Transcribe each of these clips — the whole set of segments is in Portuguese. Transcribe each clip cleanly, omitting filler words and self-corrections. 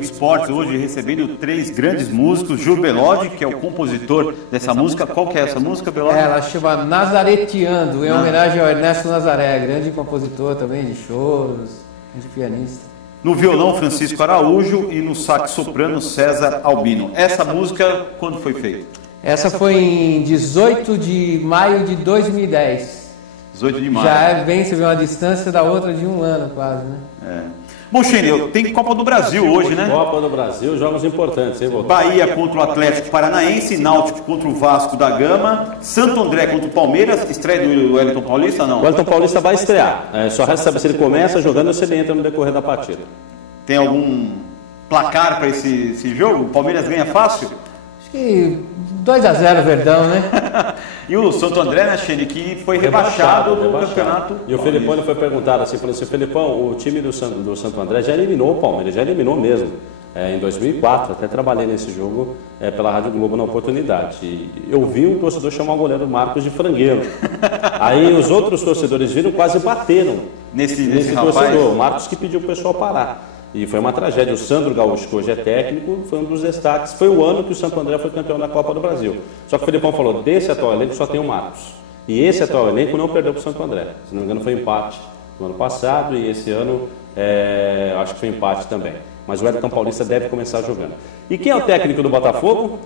Esportes hoje recebendo 3 grandes músicos, Gil Belotti, que é o compositor dessa música. Qual que é essa música, Belotti? Ela chama Nazareteando, em homenagem ao Ernesto Nazaré, grande compositor também de choros, grande pianista. No violão, Francisco Araújo, e no sax soprano, César Albino. Essa música, quando foi feita? Essa foi em 18 de maio de 2010. 18 de maio. Já é bem, você vê uma distância da outra de um ano quase, né? É. Bom, Xênio, tem Copa do Brasil hoje, né? Copa do Brasil, jogos importantes, hein, Volta? Bahia contra o Atlético Paranaense, Náutico contra o Vasco da Gama, Santo André contra o Palmeiras, estreia do Wellington Paulista, não? O Wellington Paulista vai estrear, só resta saber se ele começa jogando ou se ele entra no decorrer da partida. Tem algum placar para esse jogo? O Palmeiras ganha fácil? Acho que 2-0 Verdão, né? E o Santo André, né, Xênio, que foi rebaixado no campeonato. E o Felipão foi perguntado assim, falou assim, Felipão, o time do Santo André já eliminou o Palmeiras, já eliminou mesmo. Em 2004, até trabalhei nesse jogo pela Rádio Globo na oportunidade. E eu vi um torcedor chamar o goleiro Marcos de frangueiro. Aí os outros torcedores viram, quase bateram nesse torcedor. O Marcos que pediu o pessoal parar. E foi uma tragédia. O Sandro Gaúcho, que hoje é técnico, foi um dos destaques. Foi o ano que o Santo André foi campeão da Copa do Brasil. Só que o Felipão falou, desse atual elenco só tem o Marcos. E esse atual elenco não perdeu para o Santo André. Se não me engano, foi empate no ano passado e esse ano acho que foi empate também. Mas o Wellington Paulista deve começar jogando. E quem é o técnico do Botafogo?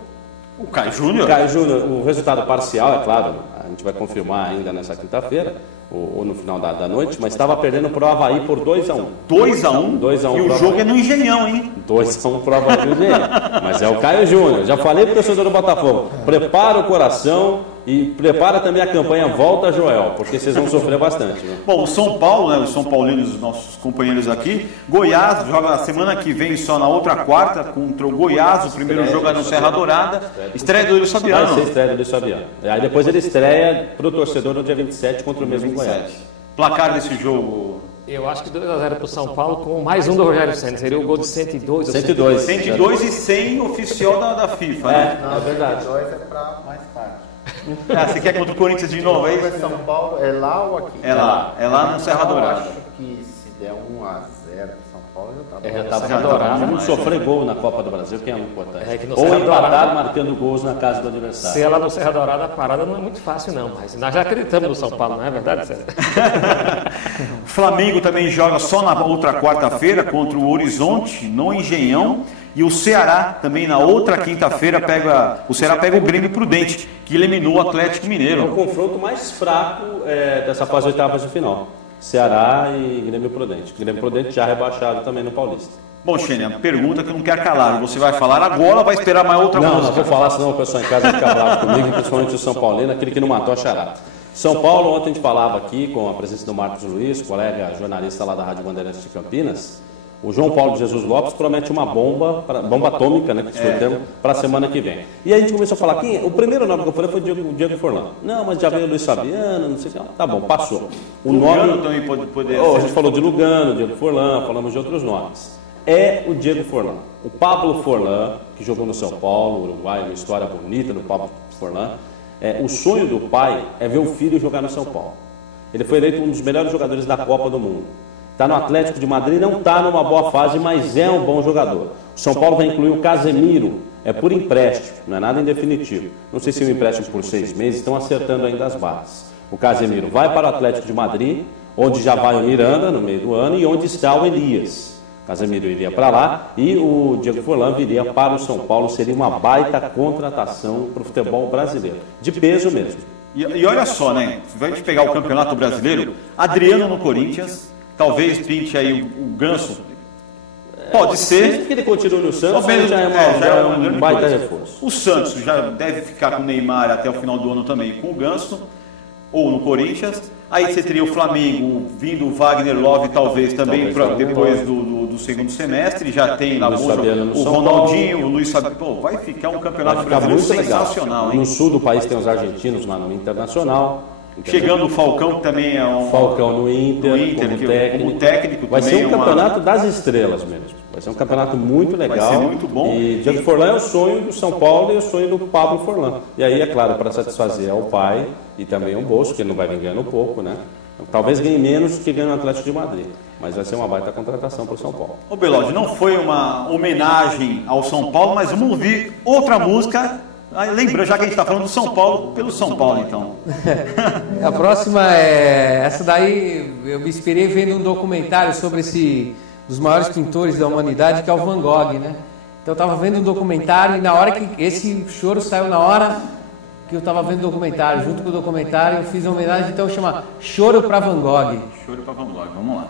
O Caio Júnior. Caio Júnior. O resultado parcial, é claro, a gente vai confirmar ainda nessa quinta-feira, ou no final da noite, mas estava perdendo para o Avaí por 2-1. 2-1? 2-1. E o jogo é no Engenhão, hein? 2-1 para o Avaí no Engenhão. Mas é o Caio Júnior. Já falei para o torcedor do Botafogo, prepara o coração e prepara também a campanha Volta Joel, porque vocês vão sofrer bastante. Né? Bom, o São Paulo, né, os São Paulinos, nossos companheiros aqui, Goiás joga na semana que vem, só na outra quarta, contra o Goiás, o primeiro jogo é no Serra Dourada, estreia do Luiz Fabiano. Vai ser estreia do Luiz Fabiano. Aí depois ele estreia para o torcedor no dia 27 contra o mesmo Goiás. Placar desse jogo? Eu acho que 2-0 para o São Paulo, com mais um do Rogério Ceni. Seria o gol de 102. 102 e 100 oficial da FIFA, né? Não, é verdade. 102 é para mais tarde. Você quer contra o Corinthians de novo, é isso? São Paulo, é lá ou aqui? É lá no Serra Dourada. Eu acho que se der 1-0 para São Paulo, já tá bom. Já estava Dourado. Não sofrer gol na Copa do Brasil, que é muito importante. Ou empatar marcando gols na casa do adversário. Se é lá no Serra Dourada, a parada não é muito fácil, não. Mas nós já acreditamos no São Paulo, não é verdade, César? O Flamengo também joga só na outra quarta-feira contra o Horizonte, no Engenhão. E o Ceará também na outra quinta-feira pega o Grêmio Prudente, que eliminou o Atlético Mineiro. É o confronto mais fraco dessa fase de oitavas de final. Ceará e Grêmio Prudente. Grêmio Prudente já rebaixado também no Paulista. Bom, Xênia, pergunta que não quer calar. Você vai falar agora ou vai esperar mais outra música? Não vou falar, senão o pessoal em casa vai ficar bravo comigo, principalmente o São Paulino, aquele que não matou a charada. São Paulo, ontem a gente falava aqui com a presença do Marcos Luiz, colega jornalista lá da Rádio Bandeirantes de Campinas. O João Paulo de Jesus Lopes promete uma bomba atômica, né, que foi o termo, para a semana que vem. E aí a gente começou a falar, o primeiro nome que eu falei foi o Diego Forlan. Não, mas já veio o Luiz Fabiano, não sei o que. Tá bom, passou. O Lugano nome também pode poder. A gente falou de Lugano, Diego Forlan, falamos de outros nomes. É o Diego Forlan. O Pablo Forlan, que jogou no São Paulo, Uruguai, uma história bonita do Pablo Forlan. O sonho do pai é ver o filho jogar no São Paulo. Ele foi eleito um dos melhores jogadores da Copa do Mundo. Está no Atlético de Madrid, não está numa boa fase, mas é um bom jogador. O São Paulo vai incluir o Casemiro, por empréstimo, não é nada em definitivo. Não sei se é um empréstimo por 6 meses, estão acertando ainda as bases. O Casemiro vai para o Atlético de Madrid, onde já vai o Miranda no meio do ano e onde está o Elias. O Casemiro iria para lá e o Diego Forlan viria para o São Paulo. Seria uma baita contratação para o futebol brasileiro, de peso mesmo. E olha só, né? Vai pegar o Campeonato Brasileiro, Adriano no Corinthians, talvez pinte aí o Ganso. Pode ser. Mesmo que ele continue no Santos, já é um baita reforço. O Santos já deve ficar com o Neymar até o final do ano também com o Ganso, ou no Corinthians. Aí você teria o Flamengo vindo o Wagner Love, talvez também depois do segundo semestre. Já tem lá o Ronaldinho, o Luiz Fabiano. Pô, vai ficar um campeonato brasileiro sensacional, hein? No sul do país tem os argentinos lá no Internacional. Chegando o Falcão, que também é um... Falcão no Inter como técnico. Vai ser um campeonato das estrelas mesmo. Vai ser um campeonato muito legal. Vai ser muito bom. E Diego Forlan é o sonho do São Paulo e o sonho do Pablo Forlan. E aí, é claro, para satisfazer ao pai e também ao bolso, que ele não vai vir ganhando pouco, né? Talvez ganhe menos que ganha no Atlético de Madrid. Mas vai ser uma baita contratação para o São Paulo. Ô Belode, não foi uma homenagem ao São Paulo, mas vamos ouvir outra música. Lembra, já que a gente está falando do São Paulo, pelo São Paulo, então. A próxima é... Essa daí eu me inspirei vendo um documentário sobre dos maiores pintores da humanidade, que é o Van Gogh, né? Então eu estava vendo um documentário e na hora que esse choro saiu, na hora que eu estava vendo o documentário, junto com o documentário, eu fiz uma homenagem, então chama Choro para Van Gogh. Choro para Van Gogh, vamos lá.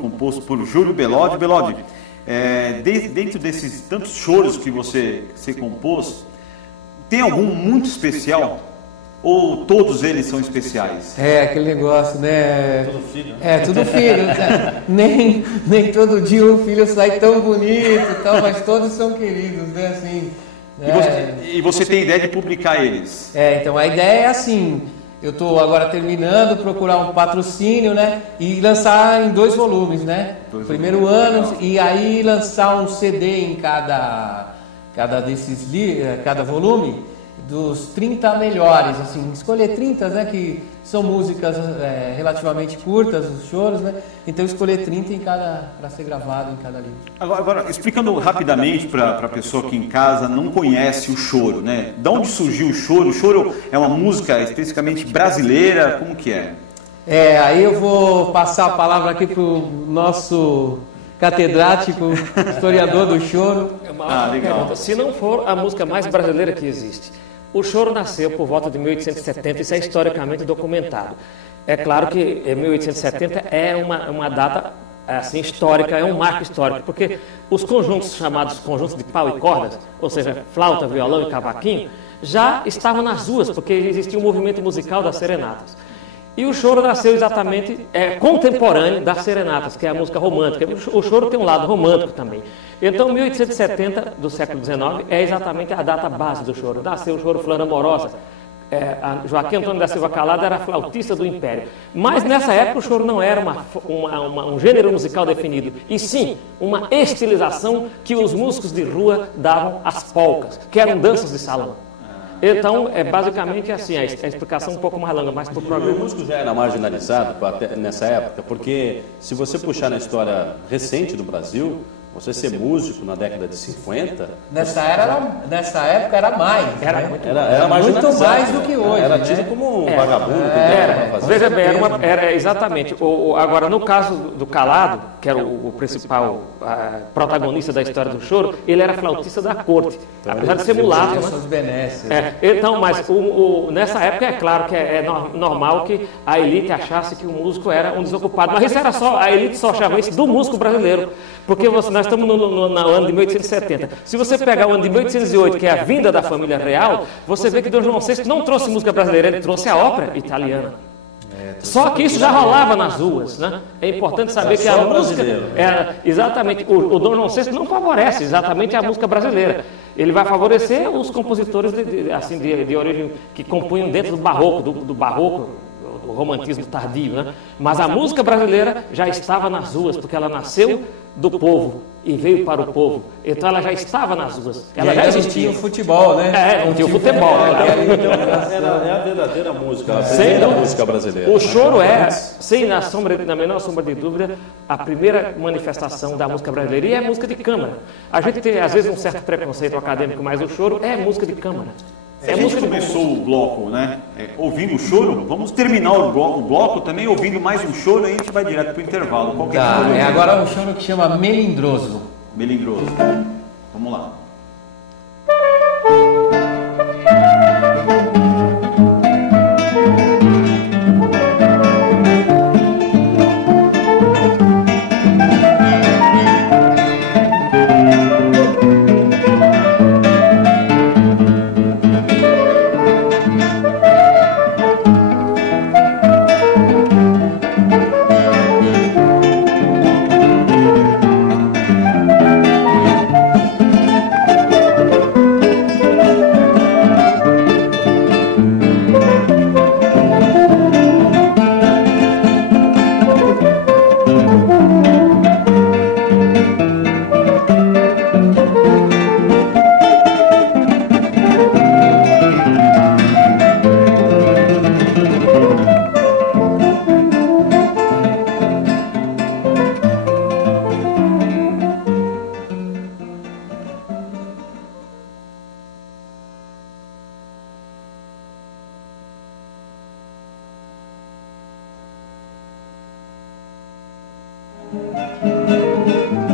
Composto por Júlio Belode. Belode, dentro desses tantos choros que você compôs, tem algum muito especial? ou todos eles são especiais? É, aquele negócio, né? Todo filho. É, tudo filho. nem todo dia o filho sai tão bonito e tal, mas todos são queridos, né? Assim, E você tem ideia de publicar eles? Então a ideia é assim, eu estou agora terminando, procurar um patrocínio, né? E lançar em 2 volumes, né? Primeiro ano, e aí lançar um CD em cada volume, dos 30 melhores, assim, escolher 30, né, que são músicas relativamente curtas, os choros, né, então escolher 30 para ser gravado em cada livro. Agora explicando rapidamente para a pessoa que em casa não conhece o choro, né, de onde surgiu o choro? O choro é uma música especificamente brasileira, como que é? Aí eu vou passar a palavra aqui para o nosso catedrático, historiador do choro. É uma legal. pergunta. Se não for a música mais brasileira que existe, o choro nasceu por volta de 1870, isso é historicamente documentado. É claro que 1870 é uma data assim, histórica, é um marco histórico, porque os conjuntos chamados conjuntos de pau e cordas, ou seja, flauta, violão e cavaquinho, já estavam nas ruas, porque existia um movimento musical das serenatas. E o choro nasceu exatamente contemporâneo das serenatas, que é a música romântica. O choro tem um lado romântico também. Então, 1870 do século XIX é exatamente a data base do choro. Nasceu o choro Flor Amorosa. Joaquim Antônio da Silva Calado era flautista do Império. Mas nessa época o choro não era um gênero musical definido, e sim uma estilização que os músicos de rua davam às polcas, que eram danças de salão. Então, é basicamente assim, a explicação um pouco mais longa, mas para o programa... O músico já era marginalizado nessa época, porque se você puxar na história recente do Brasil, você ser músico na década de 50... Nessa época era mais. Era muito mais do que hoje. Era tido como um vagabundo. Veja bem, era exatamente. Agora, no caso do Calado, que era o principal protagonista da história do choro, ele era flautista da corte, apesar de ser mulato. Então, mas nessa época é claro que é normal que a elite achasse que o músico era um desocupado. Mas isso era só, a elite só achava isso do músico brasileiro. Porque nós estamos no ano de 1870. Se você pegar o ano de 1808, que é a vinda da família real, você vê que Dom João VI não trouxe música brasileira, ele trouxe a ópera italiana. Só que isso já rolava nas ruas, né? É importante saber que a música... exatamente, o Dom João VI não favorece exatamente a música brasileira. Ele vai favorecer os compositores de origem que compunham dentro do barroco, do barroco, o romantismo tardio, né? Mas a música brasileira já estava nas ruas, porque ela nasceu do povo e veio para o povo. Então ela já estava nas ruas. Ela já existia. Não tinha o futebol, né? Não tinha o futebol. É a verdadeira música, a música brasileira. O choro sem na menor sombra de dúvida, a primeira manifestação da música brasileira. E é música de câmara. A gente tem, às vezes, um certo preconceito acadêmico, mas o choro é música de câmara. A gente começou o bloco, né, ouvindo o choro. Vamos terminar o bloco também ouvindo mais um choro, aí a gente vai direto para o intervalo. Agora um choro que chama Melindroso. Melindroso. Vamos lá.